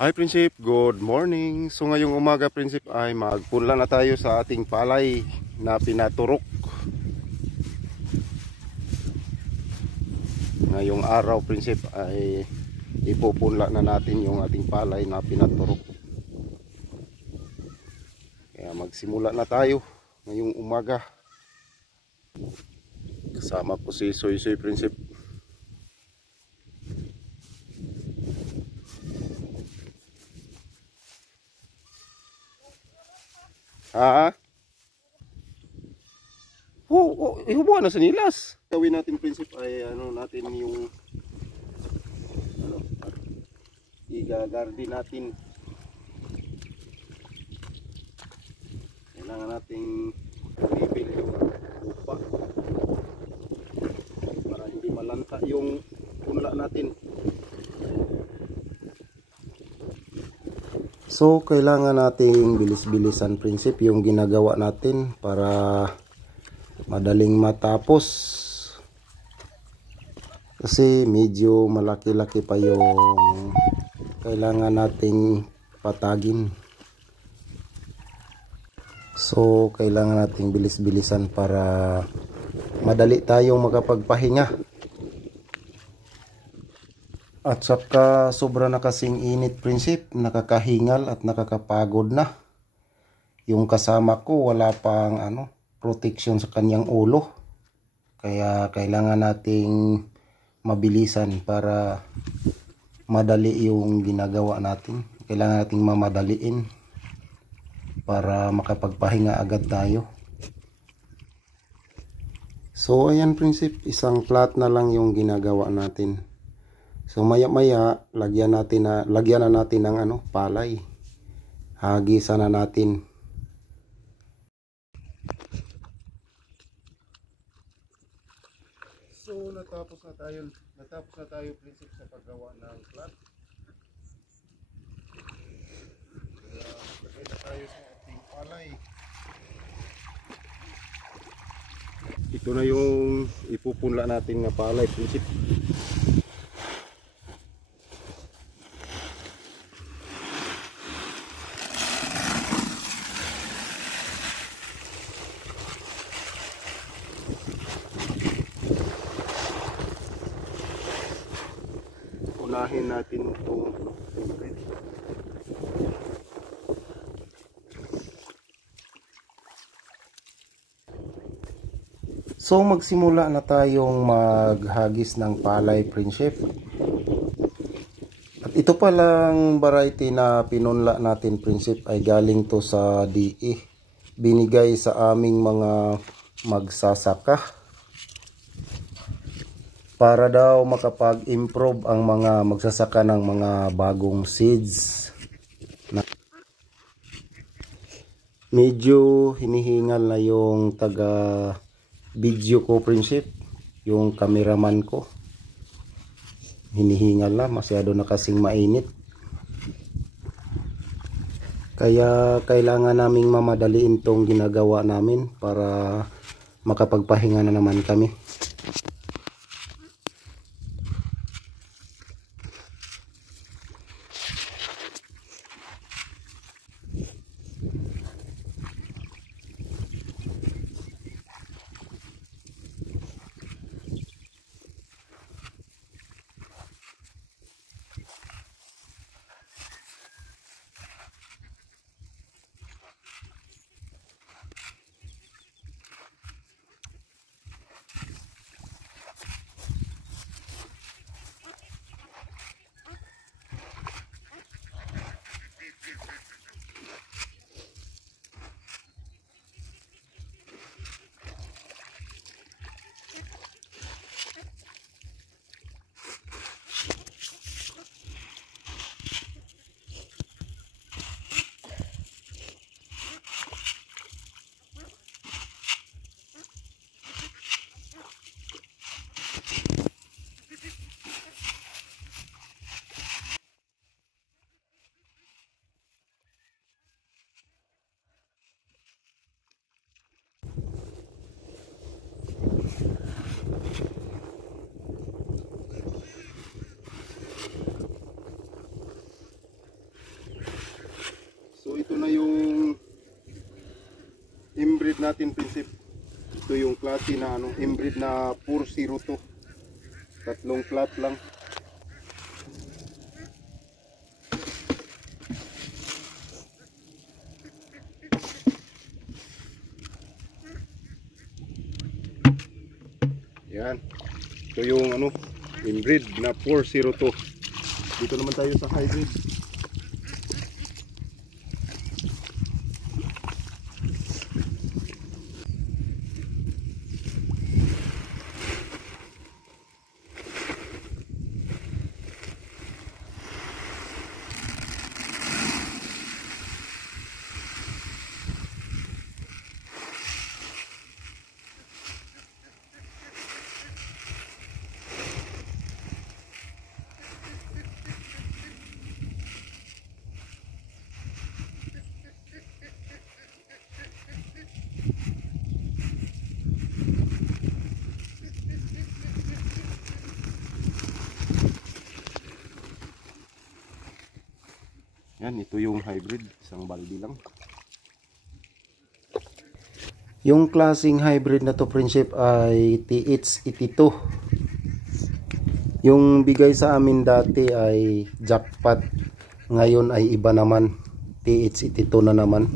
Hi Prinsip, good morning. So ngayong umaga Prinsip ay magpunla na tayo sa ating palay na pinaturok. Ngayong araw Prinsip ay ipupunla na natin yung ating palay na pinaturok. Kaya magsimula na tayo ngayong umaga. Kasama ko si Soy Prinsip. Ihubuan na sa nilas. Gawin natin Prinsip ay natin yung i-garden natin. Kailangan nating bibili yung lupa para hindi malanta yung punla natin. So kailangan nating bilis-bilisan Prinsip yung ginagawa natin para madaling matapos, kasi medyo malaki-laki pa yung kailangan nating patagin. So kailangan nating bilis-bilisan para madali tayong makapagpahinga. At saka sobra na kasing init Prinsip, nakakahingal at nakakapagod na. Yung kasama ko wala pang protection sa kanyang ulo, kaya kailangan nating mabilisan para madali yung ginagawa natin. Kailangan nating mamadaliin para makapagpahinga agad tayo. So ayan Prinsip, isang plat na lang yung ginagawa natin. So maya-maya lagyan na natin ng palay. Hagisan na natin. So natapos na tayo Prinsip sa paggawa ng plat. Kaya lagay na tayo sa ating palay. Ito na yung ipupunla natin na palay Prinsip. Unahin natin itong tubig. So magsimula na tayong maghagis ng palay Prinsip. At ito palang variety na pinunla natin Prinsip ay galing to sa DE. Binigay sa aming mga magsasaka para daw makapag-improve ang mga magsasaka ng mga bagong seeds. Medyo hinihingal na yung taga video ko Prinsip, yung cameraman ko. Hinihingal na, masyado na kasing mainit. Kaya kailangan naming mamadaliin tong ginagawa namin para makapagpahinga na naman kami. natin prinsip. Ito yung klase na ano, inbreed na 402. Tatlong flat lang. Yan. Ito yung ano, inbreed na 402. Dito naman tayo sa hybrid. Yan, ito yung hybrid, isang baldi lang. Yung klaseng hybrid na to prinsip ay TH82. Yung bigay sa amin dati ay jackpot. Ngayon ay iba naman, TH82 na naman.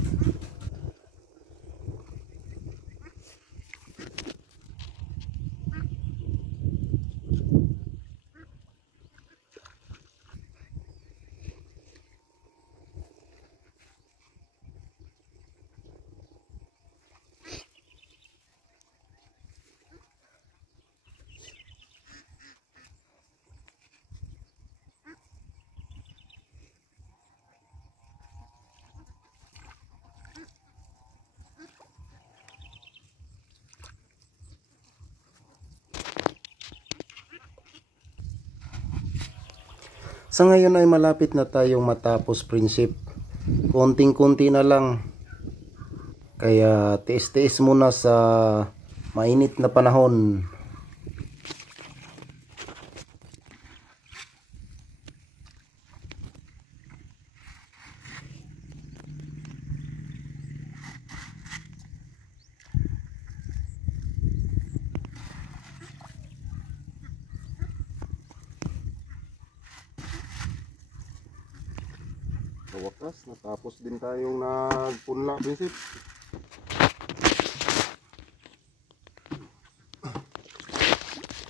Sa ngayon ay malapit na tayong matapos prinsip. Konting-konti na lang. Kaya tiis-tiis muna sa mainit na panahon. Sa wakas, natapos din tayong nagpunla prinsip.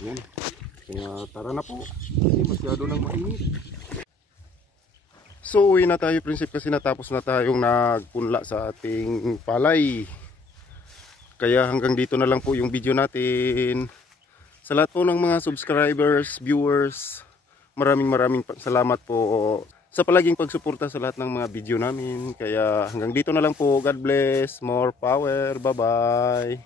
Yan. Kaya tara na po. Kasi masyado nang mainit. So uwi na tayo prinsip kasi natapos na tayong nagpunla sa ating palay. Kaya hanggang dito na lang po yung video natin. Sa lahat po ng mga subscribers, viewers, maraming salamat po sa palaging pagsuporta sa lahat ng mga video namin. Kaya hanggang dito na lang po. God bless. More power. Bye-bye.